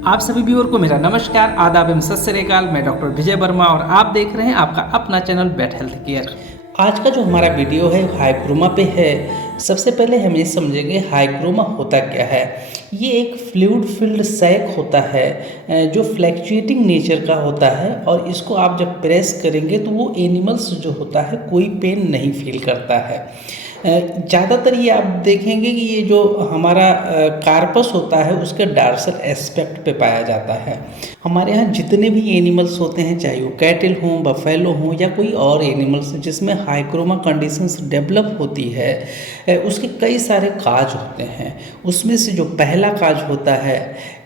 आप सभी व्यूअर को मेरा नमस्कार, आदाब एवं सत श्री अकाल। मैं डॉक्टर विजय वर्मा और आप देख रहे हैं आपका अपना चैनल बेट हेल्थ केयर। आज का जो हमारा वीडियो है हाइग्रोमा पे है। सबसे पहले हम ये समझेंगे हाइग्रोमा होता क्या है। ये एक फ्लूइड फिल्ड सैक होता है जो फ्लैक्चुएटिंग नेचर का होता है और इसको आप जब प्रेस करेंगे तो वो एनिमल्स जो होता है कोई पेन नहीं फील करता है। ज़्यादातर ये आप देखेंगे कि ये जो हमारा कार्पस होता है उसके डार्सल एस्पेक्ट पे पाया जाता है। हमारे यहाँ जितने भी एनिमल्स होते हैं, चाहे वो कैटल हों, बफेलो हों या कोई और एनिमल्स जिसमें हाइग्रोमा कंडीशंस डेवलप होती है, उसके कई सारे काज होते हैं। उसमें से जो पहला काज होता है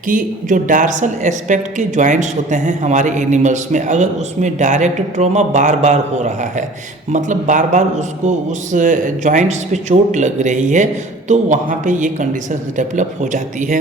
कि जो डार्सल एस्पेक्ट के जॉइंट्स होते हैं हमारे एनिमल्स में, अगर उसमें डायरेक्ट ट्रॉमा बार बार हो रहा है, मतलब बार बार उसको उस जॉइंट्स पे चोट लग रही है, तो वहाँ पे ये कंडीशन डेवलप हो जाती है।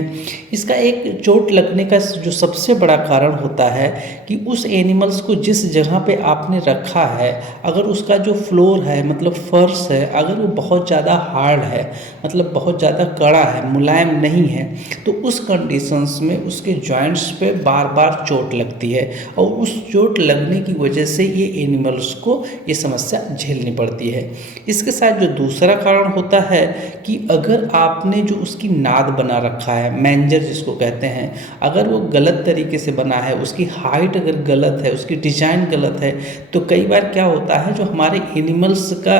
इसका एक चोट लगने का जो सबसे बड़ा कारण होता है कि उस एनिमल्स को जिस जगह पे आपने रखा है, अगर उसका जो फ्लोर है मतलब फर्श है, अगर वो बहुत ज़्यादा हार्ड है, मतलब बहुत ज़्यादा कड़ा है, मुलायम नहीं है, तो उस कंडीशंस में उसके जॉइंट्स पे बार बार चोट लगती है और उस चोट लगने की वजह से ये एनिमल्स को ये समस्या झेलनी पड़ती है। इसके साथ जो दूसरा कारण होता है कि अगर आपने जो उसकी नाद बना रखा है, मैंजर जिसको कहते हैं, अगर वो गलत तरीके से बना है, उसकी हाइट अगर गलत है, उसकी डिजाइन गलत है, तो कई बार क्या होता है जो हमारे एनिमल्स का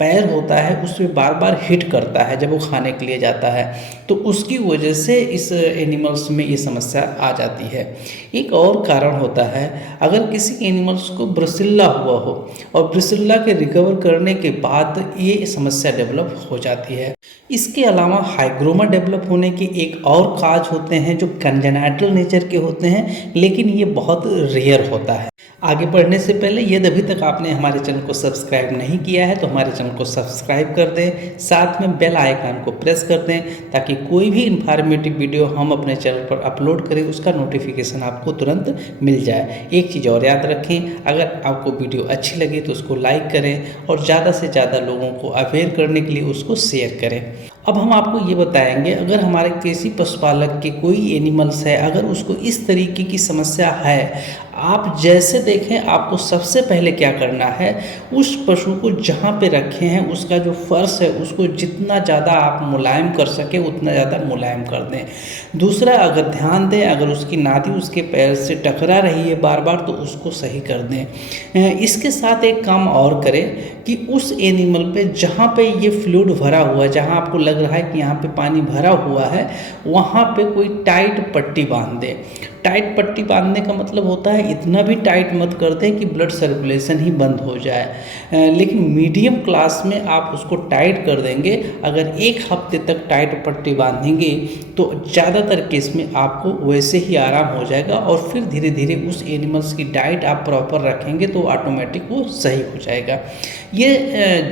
पैर होता है उसमें बार बार हिट करता है जब वो खाने के लिए जाता है, तो उसकी वजह से इस एनिमल्स में ये समस्या आ जाती है। एक और कारण होता है, अगर किसी एनिमल्स को ब्रुसेल्ला हुआ हो और ब्रुसेल्ला के रिकवर करने के बाद ये समस्या डेवलप हो जाती है। इसके अलावा हाइग्रोमा डेवलप होने के एक और काज होते हैं जो कंजेनाइटल नेचर के होते हैं, लेकिन ये बहुत रेयर होता है। आगे बढ़ने से पहले यदि अभी तक आपने हमारे चैनल को सब्सक्राइब नहीं किया है तो हमारे चैनल को सब्सक्राइब कर दें, साथ में बेल आइकन को प्रेस कर दें ताकि कोई भी इन्फॉर्मेटिव वीडियो हम अपने चैनल पर अपलोड करें उसका नोटिफिकेशन आपको तुरंत मिल जाए। एक चीज़ और याद रखें, अगर आपको वीडियो अच्छी लगे तो उसको लाइक करें और ज़्यादा से ज़्यादा लोगों को अवेयर करने के लिए उसको शेयर करें। अब हम आपको ये बताएंगे, अगर हमारे किसी पशुपालक के कोई एनिमल्स है, अगर उसको इस तरीके की समस्या है, आप जैसे देखें आपको सबसे पहले क्या करना है, उस पशु को जहाँ पे रखे हैं उसका जो फर्श है उसको जितना ज़्यादा आप मुलायम कर सके उतना ज़्यादा मुलायम कर दें। दूसरा, अगर ध्यान दें, अगर उसकी नादी उसके पैर से टकरा रही है बार बार तो उसको सही कर दें। इसके साथ एक काम और करें कि उस एनिमल पे जहाँ पे ये फ्लूइड भरा हुआ है, जहाँ आपको लग रहा है कि यहाँ पे पानी भरा हुआ है, वहाँ पे कोई टाइट पट्टी बांध दें। टाइट पट्टी बांधने का मतलब होता है इतना भी टाइट मत कर दें कि ब्लड सर्कुलेशन ही बंद हो जाए, लेकिन मीडियम क्लास में आप उसको टाइट कर देंगे। अगर एक हफ्ते तक टाइट पट्टी बांधेंगे तो ज़्यादातर केस में आपको वैसे ही आराम हो जाएगा और फिर धीरे धीरे उस एनिमल्स की डाइट आप प्रॉपर रखेंगे तो ऑटोमेटिक वो सही हो जाएगा। ये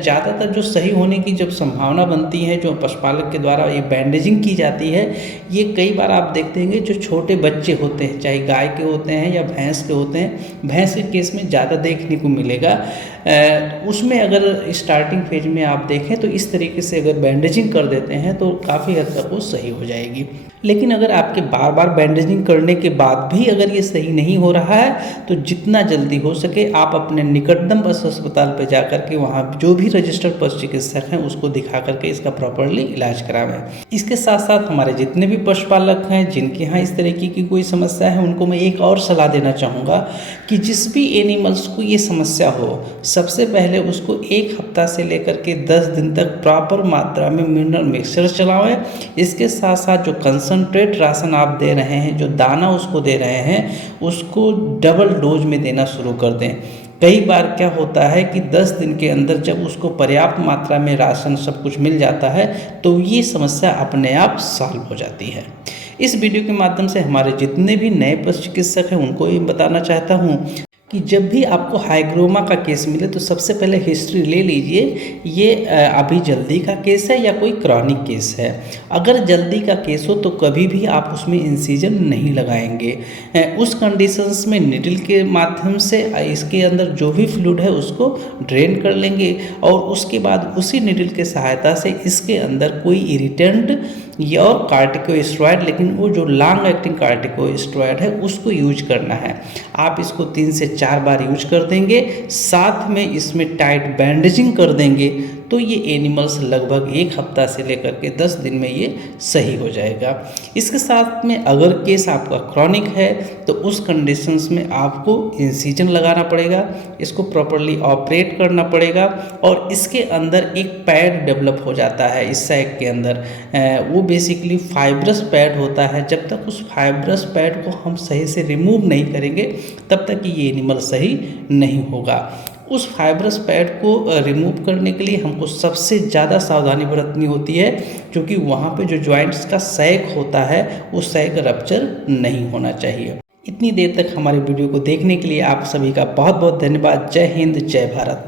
ज़्यादातर जो सही होने की जब संभावना बनती है, जो पशुपालक के द्वारा ये बैंडेजिंग की जाती है, ये कई बार आप देखते हैं जो छोटे बच्चे होते हैं, चाहे गाय के होते हैं या भैंस के होते हैं, भैंस के केस में ज़्यादा देखने को मिलेगा। उसमें अगर स्टार्टिंग फेज में आप देखें तो इस तरीके से अगर बैंडेजिंग कर देते हैं तो काफ़ी हद तक वो सही हो जाएगी। लेकिन अगर आपके बार बार बैंडेजिंग करने के बाद भी अगर ये सही नहीं हो रहा है तो जितना जल्दी हो सके आप अपने निकटतम पशु अस्पताल पर जा कर के वहाँ जो भी रजिस्टर्ड पशु चिकित्सक हैं उसको दिखा करके इसका प्रॉपरली इलाज करावें। इसके साथ साथ हमारे जितने भी पशुपालक हैं जिनके यहाँ इस तरीके की कोई समस्या है उनको मैं एक और सलाह देना चाहूँगा कि जिस भी एनिमल्स को ये समस्या हो, सबसे पहले उसको एक हफ्ता से लेकर के 10 दिन तक प्रॉपर मात्रा में मिनरल मिक्सचर चलावें। इसके साथ साथ जो कंसंट्रेट राशन आप दे रहे हैं, जो दाना उसको दे रहे हैं, उसको डबल डोज में देना शुरू कर दें। कई बार क्या होता है कि 10 दिन के अंदर जब उसको पर्याप्त मात्रा में राशन सब कुछ मिल जाता है तो ये समस्या अपने आप सॉल्व हो जाती है। इस वीडियो के माध्यम से हमारे जितने भी नए पशु चिकित्सक हैं उनको ये बताना चाहता हूँ कि जब भी आपको हाइग्रोमा का केस मिले तो सबसे पहले हिस्ट्री ले लीजिए, ये अभी जल्दी का केस है या कोई क्रॉनिक केस है। अगर जल्दी का केस हो तो कभी भी आप उसमें इंसिजन नहीं लगाएंगे। उस कंडीशंस में निडल के माध्यम से इसके अंदर जो भी फ्लूइड है उसको ड्रेन कर लेंगे और उसके बाद उसी निडल के सहायता से इसके अंदर कोई इरिटेंट या और कार्टिकोस्टेरॉइड, लेकिन वो जो लॉन्ग एक्टिंग कार्टिकोस्टेरॉइड है उसको यूज करना है। आप इसको 3 से 4 बार यूज कर देंगे, साथ में इसमें टाइट बैंडेजिंग कर देंगे, तो ये एनिमल्स लगभग 1 हफ्ता से लेकर के 10 दिन में ये सही हो जाएगा। इसके साथ में अगर केस आपका क्रॉनिक है तो उस कंडीशंस में आपको इंसिजन लगाना पड़ेगा, इसको प्रॉपरली ऑपरेट करना पड़ेगा, और इसके अंदर एक पैड डेवलप हो जाता है इस सैक के अंदर। वो बेसिकली फाइब्रस पैड होता है। जब तक उस फाइब्रस पैड को हम सही से रिमूव नहीं करेंगे तब तक ये एनिमल सही नहीं होगा। उस फाइब्रस पैड को रिमूव करने के लिए हमको सबसे ज़्यादा सावधानी बरतनी होती है, क्योंकि वहाँ पे जो जॉइंट्स का सैक होता है वो सैक रप्चर नहीं होना चाहिए। इतनी देर तक हमारे वीडियो को देखने के लिए आप सभी का बहुत बहुत धन्यवाद। जय हिंद, जय भारत।